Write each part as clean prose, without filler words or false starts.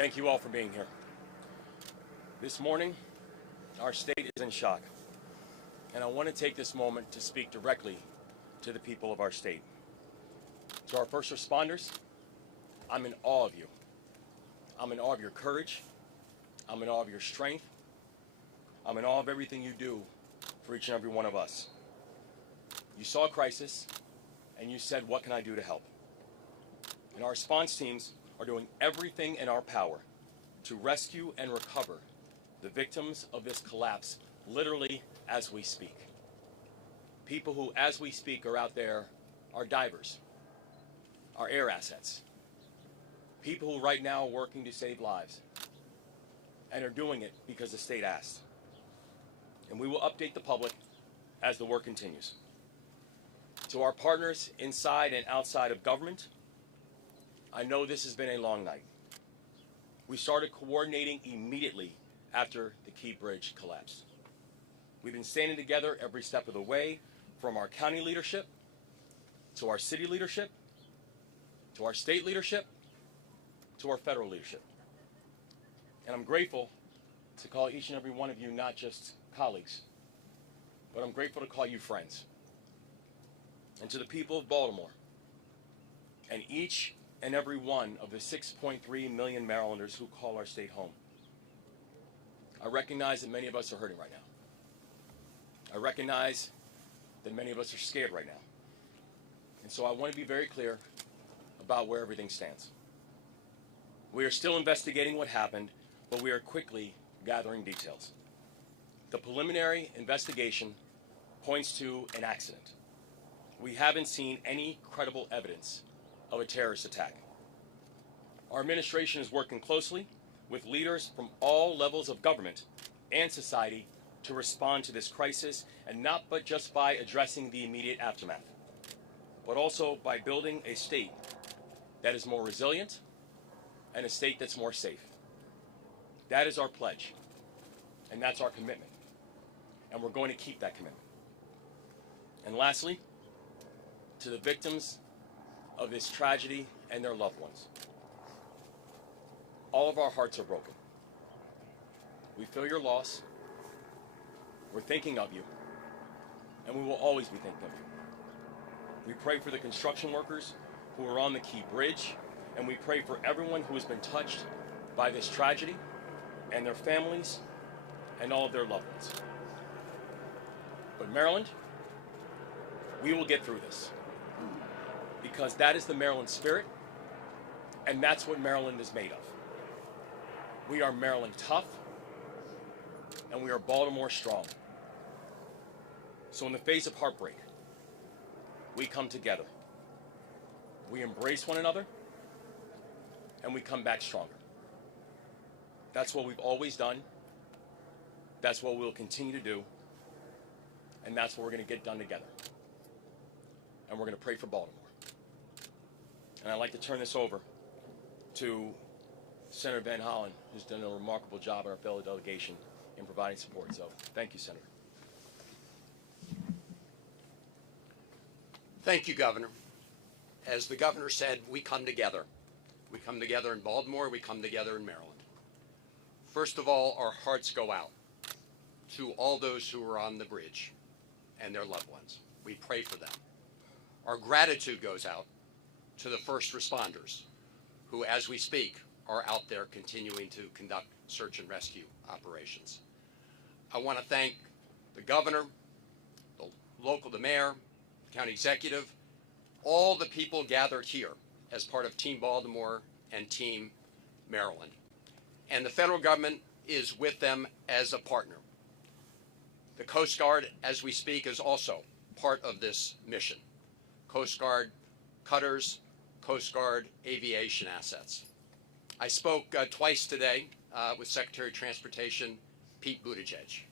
Thank you all for being here. This morning, our state is in shock, and I want to take this moment to speak directly to the people of our state. To our first responders, I'm in awe of you. I'm in awe of your courage. I'm in awe of your strength. I'm in awe of everything you do for each and every one of us. You saw a crisis, and you said, what can I do to help? And our response teams are doing everything in our power to rescue and recover the victims of this collapse, literally as we speak. People who, as we speak, are out there are divers, are air assets, people who right now are working to save lives and are doing it because the state asked. And we will update the public as the work continues. To our partners inside and outside of government, I know this has been a long night. We started coordinating immediately after the Key Bridge collapsed. We've been standing together every step of the way, from our county leadership, to our city leadership, to our state leadership, to our federal leadership. And I'm grateful to call each and every one of you not just colleagues, but I'm grateful to call you friends. And to the people of Baltimore, and each and every one of the 6.3 million Marylanders who call our state home. I recognize that many of us are hurting right now. I recognize that many of us are scared right now. And so I want to be very clear about where everything stands. We are still investigating what happened, but we are quickly gathering details. The preliminary investigation points to an accident. We haven't seen any credible evidence of a terrorist attack. Our administration is working closely with leaders from all levels of government and society to respond to this crisis, and not but just by addressing the immediate aftermath, but also by building a state that is more resilient and a state that's more safe. That is our pledge, and that's our commitment, and we're going to keep that commitment. And lastly, to the victims of this tragedy and their loved ones, all of our hearts are broken. We feel your loss. We're thinking of you, and we will always be thinking of you. We pray for the construction workers who are on the Key Bridge, and we pray for everyone who has been touched by this tragedy, and their families, and all of their loved ones. But Maryland, we will get through this, because that is the Maryland spirit, and that's what Maryland is made of. We are Maryland tough, and we are Baltimore strong. So in the face of heartbreak, we come together. We embrace one another, and we come back stronger. That's what we've always done. That's what we'll continue to do. And that's what we're going to get done together. And we're going to pray for Baltimore. And I'd like to turn this over to Senator Van Hollen, who's done a remarkable job in our fellow delegation in providing support. So thank you, Senator. Thank you, Governor. As the Governor said, we come together. We come together in Baltimore. We come together in Maryland. First of all, our hearts go out to all those who are on the bridge and their loved ones. We pray for them. Our gratitude goes out to the first responders who, as we speak, are out there continuing to conduct search and rescue operations. I want to thank the governor, the mayor, county executive, all the people gathered here as part of Team Baltimore and Team Maryland. And the federal government is with them as a partner. The Coast Guard, as we speak, is also part of this mission. Coast Guard cutters, Coast Guard aviation assets. I spoke twice today with Secretary of Transportation Pete Buttigieg.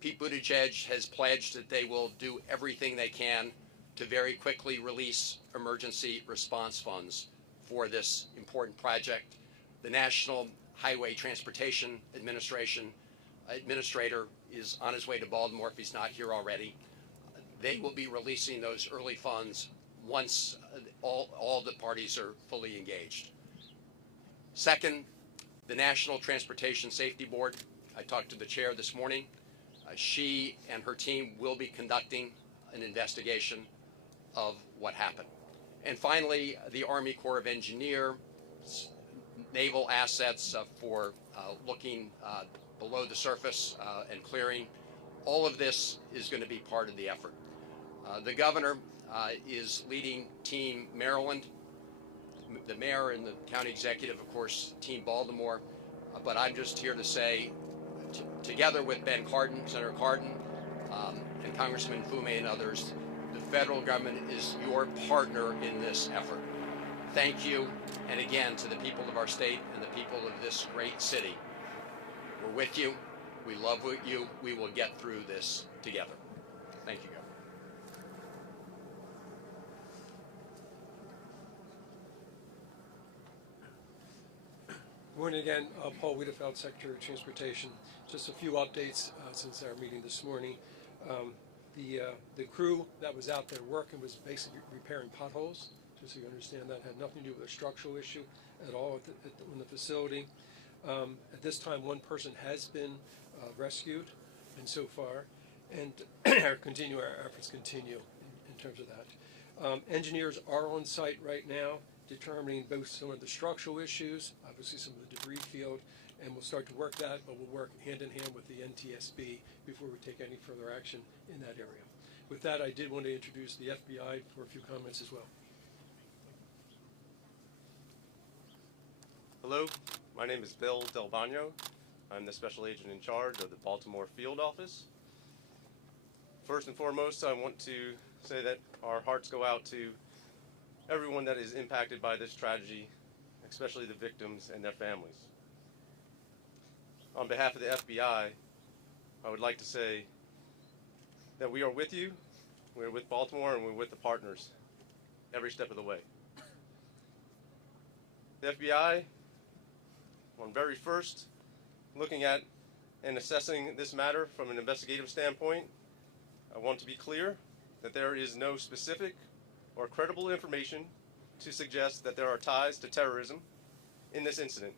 Pete Buttigieg has pledged that they will do everything they can to very quickly release emergency response funds for this important project. The National Highway Transportation Administrator is on his way to Baltimore if he's not here already. They will be releasing those early funds once all the parties are fully engaged. Second, The National Transportation Safety Board, I talked to the chair this morning. She and her team will be conducting an investigation of what happened. And finally, the Army Corps of Engineers, naval assets for looking below the surface and clearing. All of this is going to be part of the effort. The governor is leading Team Maryland. The mayor and the county executive, of course, Team Baltimore. But I'm just here to say, together with Ben Cardin, Senator Cardin, and Congressman Fume and others, the federal government is your partner in this effort. Thank you, and again, to the people of our state and the people of this great city. We're with you. We love you. We will get through this together. Thank you, Governor. Good morning again. Paul Wiedefeld, Secretary of Transportation. Just a few updates since our meeting this morning. The crew that was out there working was basically repairing potholes. Just so you understand, that had nothing to do with a structural issue at all in the facility. At this time, one person has been rescued, and so far, and our efforts continue in terms of that. Engineers are on site right now, determining both some of the structural issues, obviously some of the debris field, and we'll start to work that, but we'll work hand in hand with the NTSB before we take any further action in that area. With that, I did want to introduce the FBI for a few comments as well. Hello, my name is Bill Del Bagno. I'm the special agent in charge of the Baltimore field office. First and foremost, I want to say that our hearts go out to everyone that is impacted by this tragedy, especially the victims and their families. On behalf of the FBI, I would like to say that we are with you, we're with Baltimore, and we're with the partners every step of the way. The FBI, when very first looking at and assessing this matter from an investigative standpoint, I want to be clear that there is no specific or credible information to suggest that there are ties to terrorism in this incident.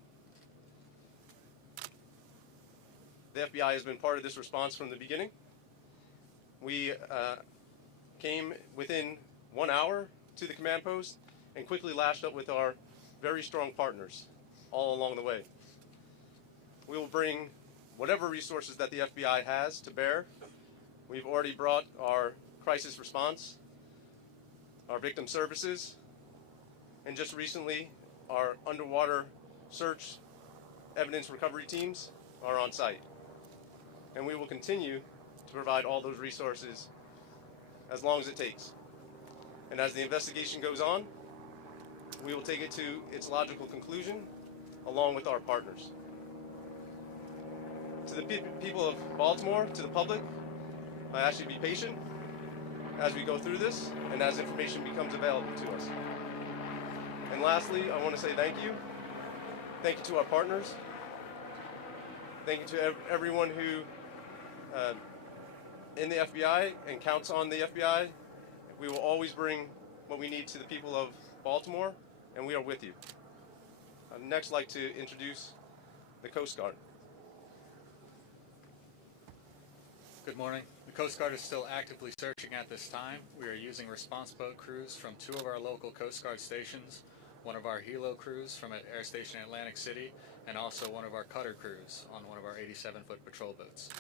The FBI has been part of this response from the beginning. We came within 1 hour to the command post and quickly lashed up with our very strong partners all along the way. We will bring whatever resources that the FBI has to bear. We've already brought our crisis response, our victim services, and just recently our underwater search evidence recovery teams are on site. And we will continue to provide all those resources as long as it takes. And as the investigation goes on, we will take it to its logical conclusion along with our partners. To the people of Baltimore, to the public, I ask you to be patient as we go through this and as information becomes available to us. And lastly, I want to say thank you. Thank you to our partners. Thank you to everyone who in the FBI and counts on the FBI. We will always bring what we need to the people of Baltimore, and we are with you. I'd next like to introduce the Coast Guard. Good morning. The Coast Guard is still actively searching at this time. We are using response boat crews from 2 of our local Coast Guard stations, one of our helo crews from an air station in Atlantic City, and also one of our cutter crews on one of our 87-foot patrol boats.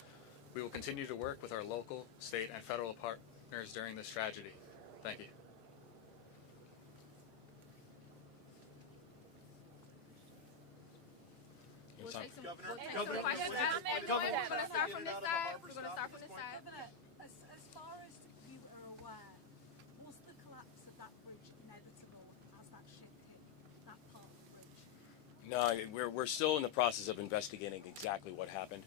We will continue to work with our local, state, and federal partners during this tragedy. Thank you. We'll take some questions. We're going to start from this side. As far as you are aware, was the collapse of that bridge inevitable as that ship hit that part of the bridge? No, we're still in the process of investigating exactly what happened.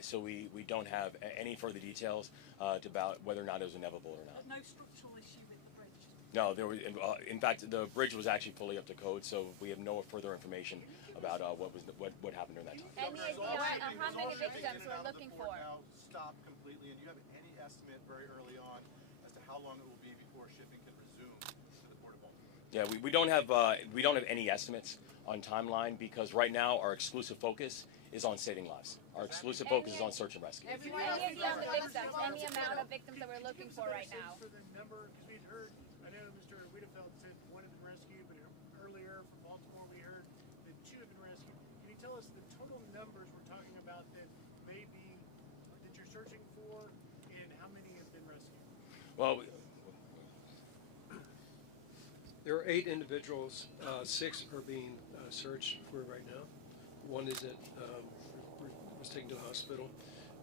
So we don't have any further details about whether or not it was inevitable or not. No structural issue with the bridge? No, there was. In fact, the bridge was actually fully up to code, so we have no further information about what happened during that time. And the idea of how many victims we're looking for? Now stopped completely, and you have any estimate very early on as to how long it will be before shipping can resume to the Port of Baltimore? Yeah, we don't have any estimates. timeline because right now our exclusive focus is on saving lives. Our exclusive focus is on search and rescue. Everyone else is on the victims. Any amount of victims that we're looking for right now. For the number, because we'd heard, I know Mr. Wiedefeld said one had been rescued, but earlier from Baltimore we heard that 2 had been rescued. Can you tell us the total numbers we're talking about that may be, that you're searching for, and how many have been rescued? Well, There are 8 individuals. 6 are being searched for right now. 1 is was taken to the hospital,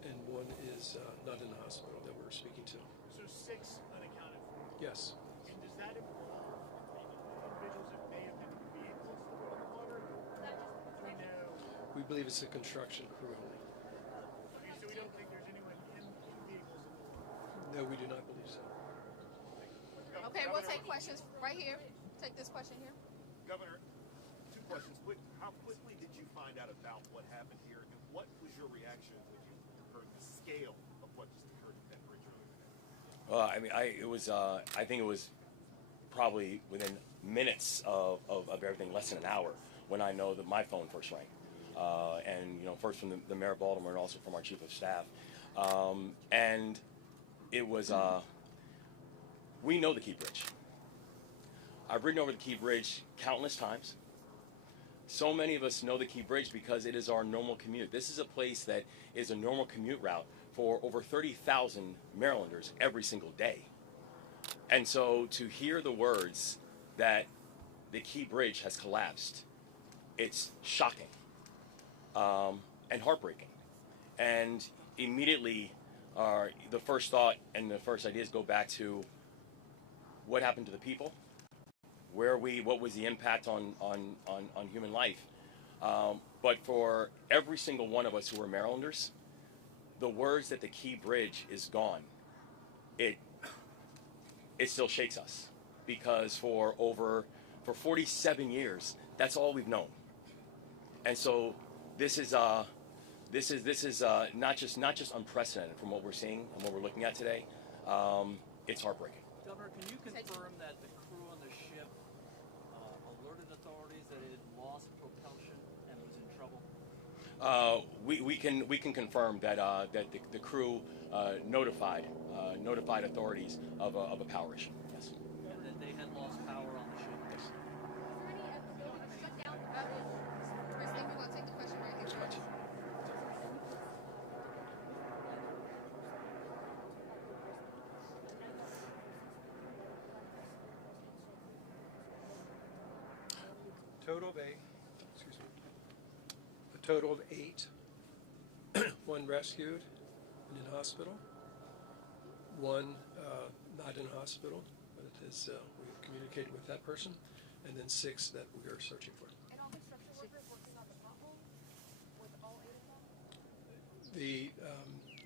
and 1 is not in the hospital that we're speaking to. So 6 unaccounted for. Yes. And does that involve individuals that may have been in vehicles that were underwater? Do we know? We believe it's a construction crew only. Okay, so we don't think there's anyone in vehicles in the water. No, we do not believe so. Okay, we'll take questions right here. Take this question here. Governor, 2 questions. How quickly did you find out about what happened here, and what was your reaction when you heard the scale of what just occurred at that bridge earlier today? well, I mean, I think it was probably within minutes of everything, less than an hour, when I know that my phone first rang, and first from the mayor of Baltimore and also from our chief of staff, and it was. We know the Key Bridge. I've ridden over the Key Bridge countless times. So many of us know the Key Bridge because it is our normal commute. This is a place that is a normal commute route for over 30,000 Marylanders every single day. And so to hear the words that the Key Bridge has collapsed, it's shocking and heartbreaking. And immediately the first thought and the first ideas go back to what happened to the people, what was the impact on human life. But for every single one of us who are Marylanders, the words that the Key Bridge is gone, it still shakes us, because for 47 years, that's all we've known. And so this is not just unprecedented from what we're seeing and what we're looking at today. It's heartbreaking. Governor, can you confirm that the crew on the ship alerted authorities that it had lost propulsion and was in trouble? We can confirm that the crew notified authorities of a power issue. Yes. And that they had lost power on the ship? Yes. Is there any ability to shut down? Chris, we want to take the question right here. Total of 8. Excuse me. A total of 8. 1 rescued and in hospital. 1 not in hospital, but it is we communicated with that person, and then 6 that we are searching for. And all construction workers working on the pothole with all 8 of them?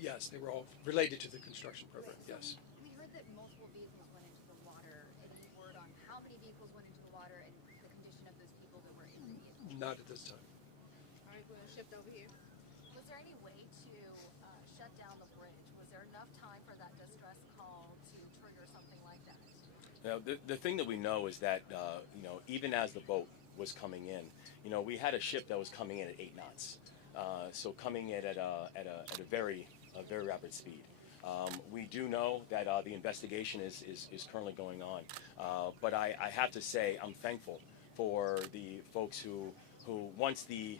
Yes, they were all related to the construction program. Yes. We heard that multiple vehicles went into the water. Any word on how many vehicles went into the water and the condition of those people that were in the vehicle? Not at this time. All right, we're going to shift over here. Was there any way to shut down the bridge? Was there enough time for that distress call to trigger something like that? Now, the thing that we know is that even as the boat was coming in, we had a ship that was coming in at 8 knots, so coming in at a very rapid speed. We do know that the investigation is currently going on, but I have to say I'm thankful for the folks who once the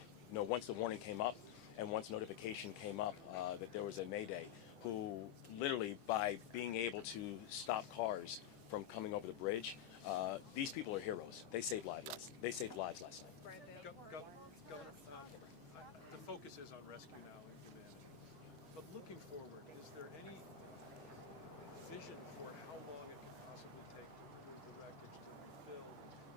warning came up and once notification came up that there was a mayday, who literally by being able to stop cars from coming over the bridge, these people are heroes. They saved lives last night. Governor, the focus is on rescue now and command. But looking forward, is there any vision for how long it could possibly take to move the wreckage, to rebuild,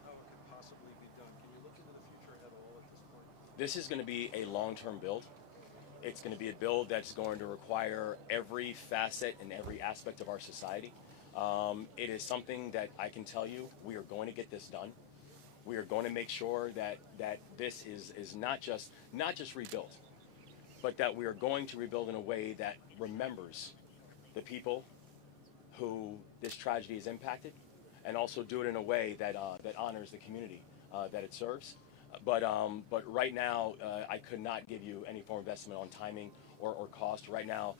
how it could possibly be done? Can you look into the future at all at this point? This is going to be a long-term build. It's going to be a build that's going to require every facet and every aspect of our society. It is something that I can tell you we are going to get this done. We are going to make sure that this is not just rebuilt, but that we are going to rebuild in a way that remembers the people who this tragedy has impacted, and also do it in a way that honors the community that it serves. But right now, I could not give you any form of estimate on timing or cost. Right now,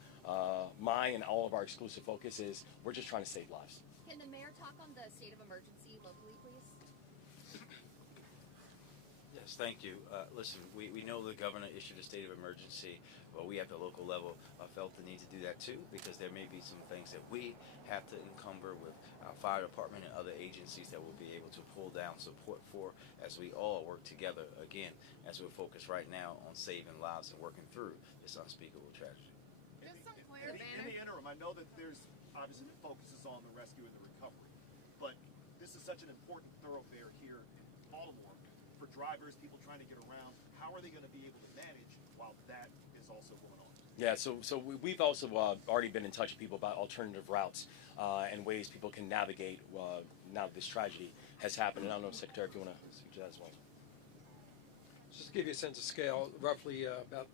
my and all of our exclusive focus is we're just trying to save lives. Can the mayor talk on the state of emergency locally, please? Yes, thank you. Listen, we know the governor issued a state of emergency. Well, we at the local level felt the need to do that too, because there may be some things that we have to encumber with our fire department and other agencies that we'll be able to pull down support for as we all work together, again, as we're focused right now on saving lives and working through this unspeakable tragedy. In the interim, I know that there's obviously focuses on the rescue and the recovery, but this is such an important thoroughfare here in Baltimore for drivers, people trying to get around. How are they going to be able to manage while that is also going on? Yeah, so we've also already been in touch with people about alternative routes and ways people can navigate now that this tragedy has happened. And I don't know, Secretary, if you want to speak to that as well. Just to give you a sense of scale, roughly about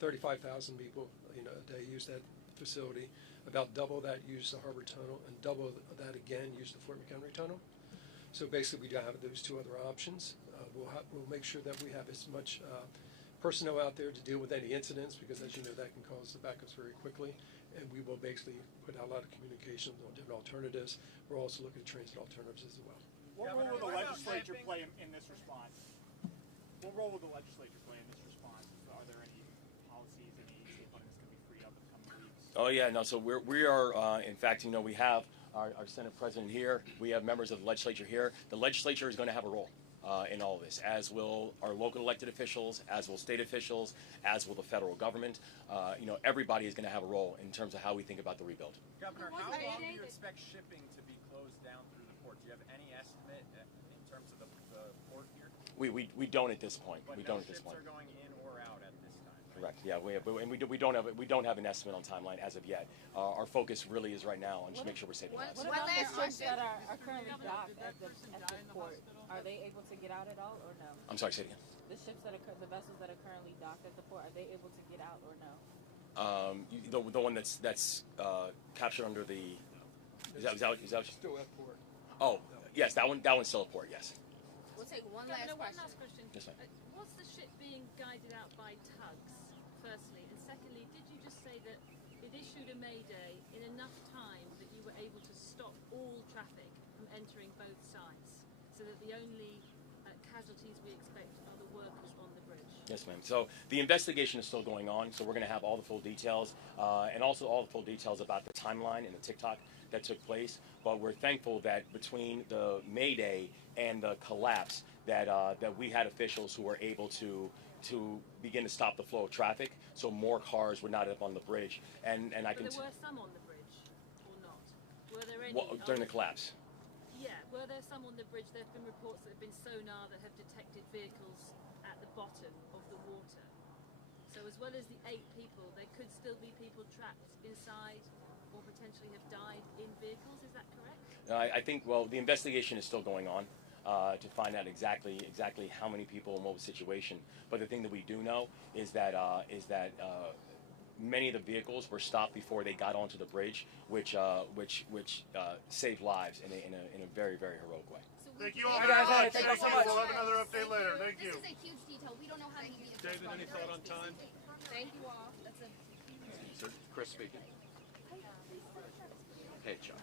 35,000 people, a day use that facility. About double that use the Harbor Tunnel, and double that again use the Fort McHenry Tunnel. So basically, we do have those two other options. We'll make sure that we have as much personnel out there to deal with any incidents, because as you know, that can cause the backups very quickly. And we will basically put out a lot of communication on different alternatives. We're also looking at transit alternatives as well. What role will the legislature play in this response? What role will the legislature play in this response? Are there any policies, any state funding that's going to be freed up in the coming weeks? Oh yeah, no. So we are in fact, we have our Senate President here. We have members of the legislature here. The legislature is going to have a role in all of this, as will our local elected officials, as will state officials, as will the federal government. Everybody is going to have a role in terms of how we think about the rebuild. Governor, how long do you expect shipping to be closed down through the port? Do you have any estimate in terms of the port here? We don't at this point. But we no don't at this ships point. are going in or out at this time. Right? Correct. Yeah, we don't have an estimate on timeline as of yet. Our focus really is right now on just make sure we're saving lives. What about the ships that are currently docked at the port? Are they able to get out at all, or no? I'm sorry, say it again. The ships the vessels that are currently docked at the port, are they able to get out or no? The one that's captured under the is that Still at port. Oh, yes, that one's still at port. Yes. We'll take one Governor, last one question. last question. Yes, ma'am. Was the ship being guided out by tugs, firstly? And secondly, did you just say that it issued a mayday in enough time that you were able to stop all traffic from entering both sides, so that the only casualties we expect are the workers on the bridge? Yes, ma'am. So the investigation is still going on, so we're going to have all the full details and also all the full details about the timeline and the TikTok that took place. But we're thankful that between the Mayday and the collapse that we had officials who were able to begin to stop the flow of traffic, so more cars were not up on the bridge. And I can. But there were some on the bridge, or not? Were there any during the collapse? Yeah, were there some on the bridge? There have been reports that have been sonar that have detected vehicles at the bottom of the water. So as well as the 8 people, there could still be people trapped inside or potentially have died in vehicles. Is that correct? I think, the investigation is still going on to find out exactly how many people and what was the situation. But the thing that we do know is that many of the vehicles were stopped before they got onto the bridge, which saved lives in a very, very heroic way. Thank you all very much. Thank you so much. We'll have another update later. Thank you. This is a huge detail. We don't know how many vehicles. David, any thought on time? Thank you all. That's a Chris speaking. Hey, Chuck.